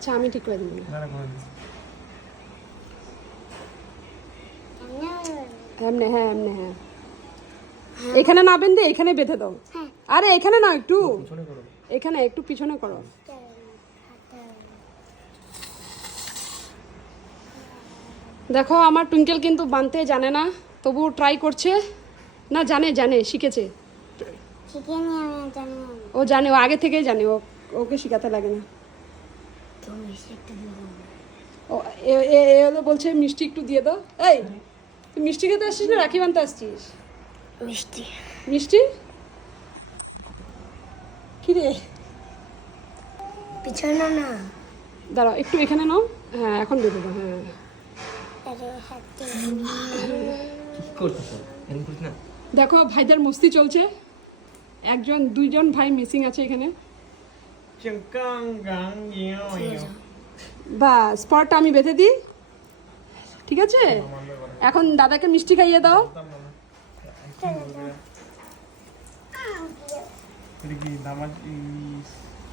আচ্ছা আমি ঠিক করে দিব না। এমনি, হ্যাঁ এমনি, হ্যাঁ এখানে না বেঁধে এখানে বেঁধে দাও। আরে এখানে না, একটু এখানে একটু পিছনে করো। দেখো আমার টুইঙ্কেল কিন্তু বানতে জানে না, তবু ট্রাই করছে। না জানে, জানে, শিখেছে। ও জানে, ও আগে থেকেই জানে, ওকে শেখাতে লাগে না। ও হলো বলছে মিষ্টি একটু দিয়ে দাও। এই তুই মিষ্টি খেতে আসছিস না রাখি বানতে আসছিস? মিষ্টি মিষ্টি কি রে? পিছনে না, দাঁড়াও একটু এখানে নাও। হ্যাঁ এখন বেঁধে দাও। হ্যাঁ দেখো ভাইদের মস্তি চলছে। একজন দুইজন ভাই মিসিং আছে এখানে। বা স্পটটা আমি বেঁধে দিই, ঠিক আছে? এখন দাদাকে মিষ্টি খাইয়ে দাও। এটা কি